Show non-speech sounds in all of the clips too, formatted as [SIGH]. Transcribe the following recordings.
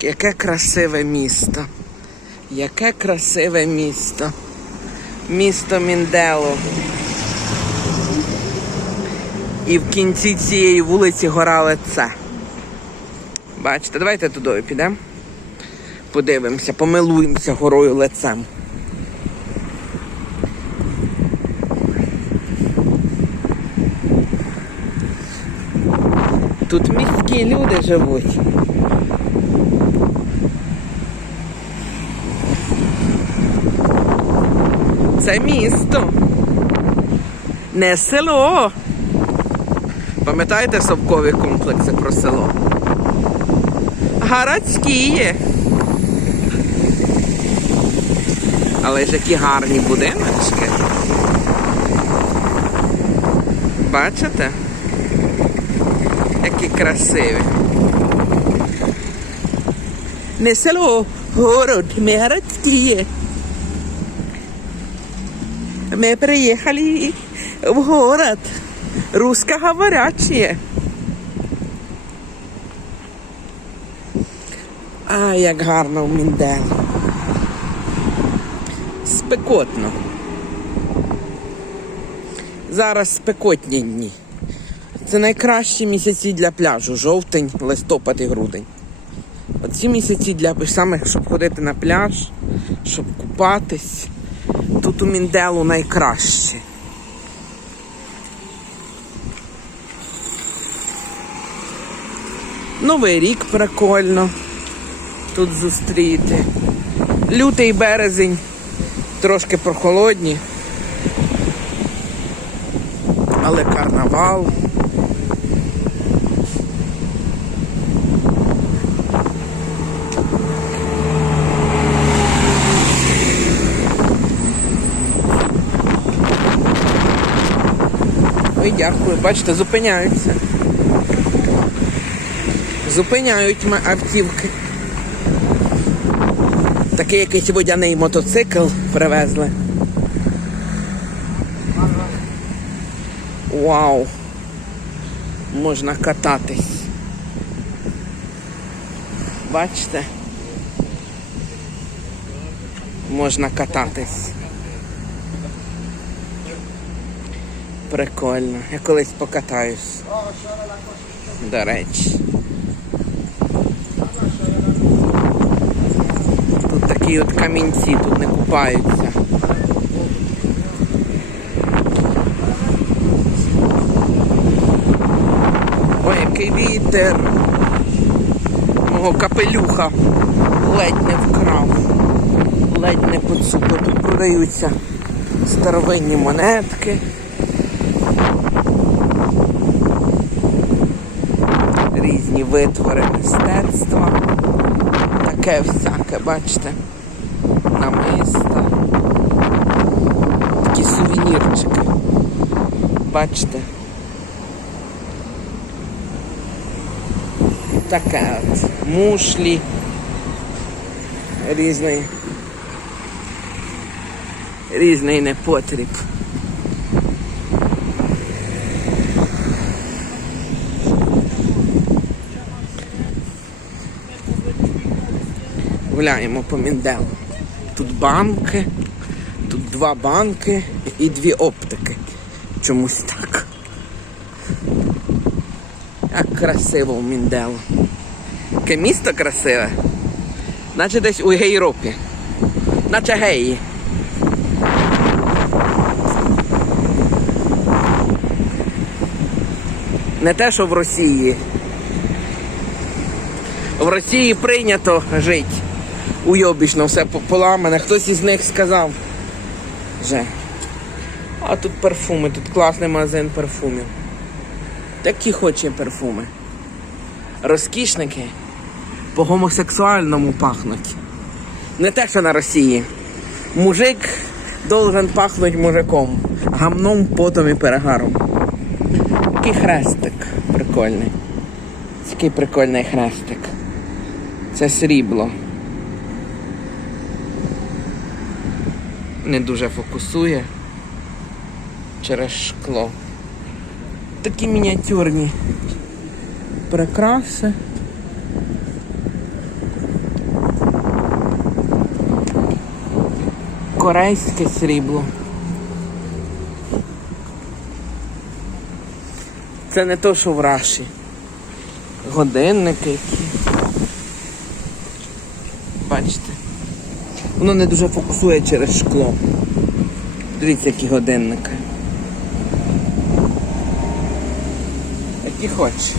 Яке красиве місто. Яке красиве місто. Місто Міндело. І в кінці цієї вулиці гора Лице. Бачите, давайте туди підемо. Подивимося, помилуємося горою лицем. Тут міські люди живуть. Це місто. Не село. Пам'ятаєте совкові комплекси про село? Городські є. Але ж які гарні будиночки. Бачите? Які красиві. Не село, город, ми городські є. Мы приехали в город русскоговорящие. А, як гарно в Міндел. Спекотно. Зараз спекотні дні. Це найкращі місяці для пляжу. Жовтень, листопад і грудень. Оці місяці для саме, щоб ходити на пляж, щоб купатись. Тут у Мінделу найкраще. Новий рік прикольно тут зустріти. Лютий березень трошки прохолодні. Але карнавал. Дякую, бачите, зупиняються. Зупиняють автівки. Такий якийсь водяний мотоцикл привезли. Вау! Можна кататись. Бачите? Можна кататись. Прикольно. Я колись покатаюсь. До речі. Тут такі от камінці, тут не купаються. Ой, який вітер. Мого капелюха ледь не вкрав. Ледь не поцупив. Тут продаються старовинні монетки. Витвори мистецтва. Таке всяке, бачите, намиста. Такі сувенірчики. Бачите? Таке от. Мушлі. Різний. Різний непотріб. Гуляємо по Мінделу. Тут банки, тут два банки і дві оптики. Чомусь так. Як красиво у Мінделу. Яке місто красиве. Наче десь у Європі. Наче геї. Не те, що в Росії. В Росії прийнято жити. Уйобічно, все поламане. Хтось із них сказав. Вже. А тут парфуми, тут класний магазин парфумів. Такі хоче парфуми. Розкішники по гомосексуальному пахнуть. Не те, що на Росії. Мужик должен пахнути мужиком. Гамном, потом і перегаром. Такий хрестик прикольний. Такий прикольний хрестик. Це срібло. не дуже фокусує через шкло. Такі мініатюрні прикраси. Корейське срібло. Це не то, що в раші. Годинники які. Бачите. Воно не дуже фокусує через шкло. Дивіться, які годинники. Які хочеш.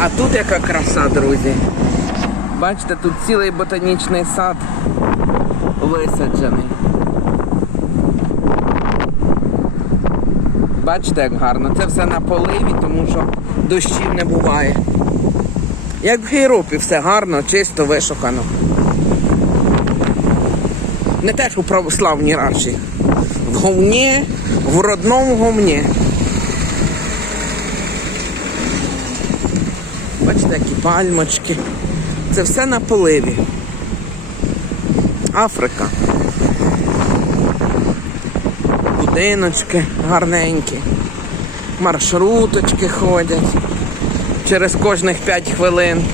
А тут яка краса, друзі. Бачите, тут цілий ботанічний сад висаджений. Бачите, як гарно. Це все на поливі, тому що дощів не буває. Як в Європі, все гарно, чисто, вишукано. Не те, що православній раші. В говні, в родному говні. Бачите, які пальмочки. Це все на поливі. Африка. Будиночки гарненькі. Маршруточки ходять. Через кожних 5 хвилин.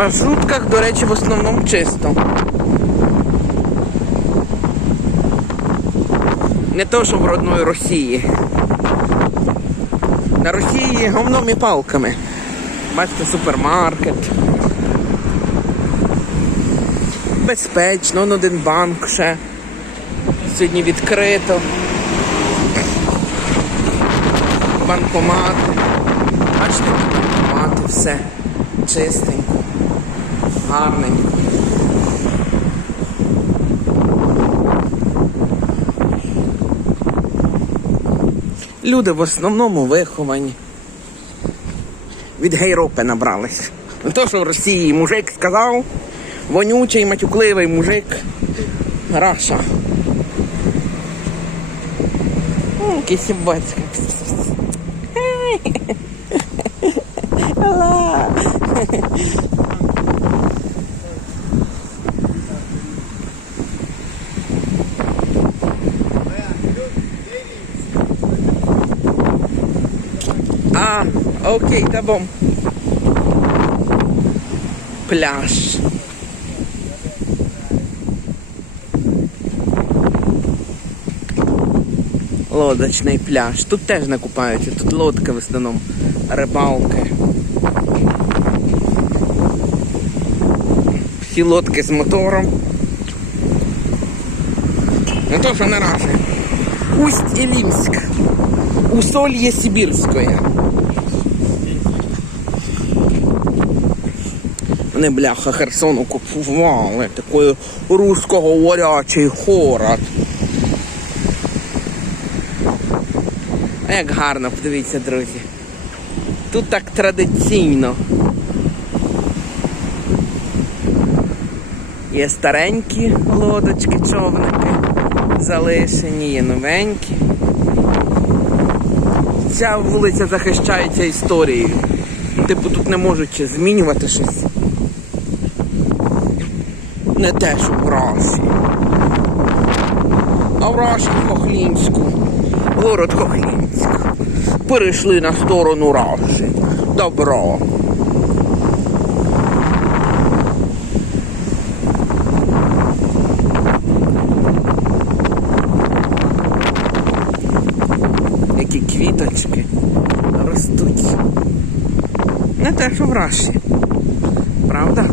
Маршрутках, до речі, в основному чисто. Не то, що в родної Росії. На Росії говном і палками. Бачите, супермаркет. Безпечно, он один банк ще. Сьогодні відкрито. Банкомат. Бачите, банкомати, все. Чистенько. Гарненько. Люди в основному виховані. Від гейропи набрались. Не то, що в Росії мужик сказав, вонючий, матюкливий мужик. Раша. Кисібацька. [LAUGHS] Ла. А, окей, та бом. Пляж. Лодочний пляж. Тут теж не купаються, тут лодки в основному, рибалки. Всі лодки з мотором. Не то, що не наші. Усть-Ілімськ. Усолье Сибірської. Вони, бляха, Херсон окупували. Такий руськоговорячий город. Як гарно, подивіться, друзі. Тут так традиційно. Є старенькі лодочки, човники залишені, є новенькі. Ця вулиця захищається історією. Типу тут не можуть змінювати щось. Не те, що в Раші. А в Раші Хохлінську. Город Хохлінськ. Перейшли на сторону Раші. Добро. Які квіточки ростуть. Не те, що в Раші. Правда?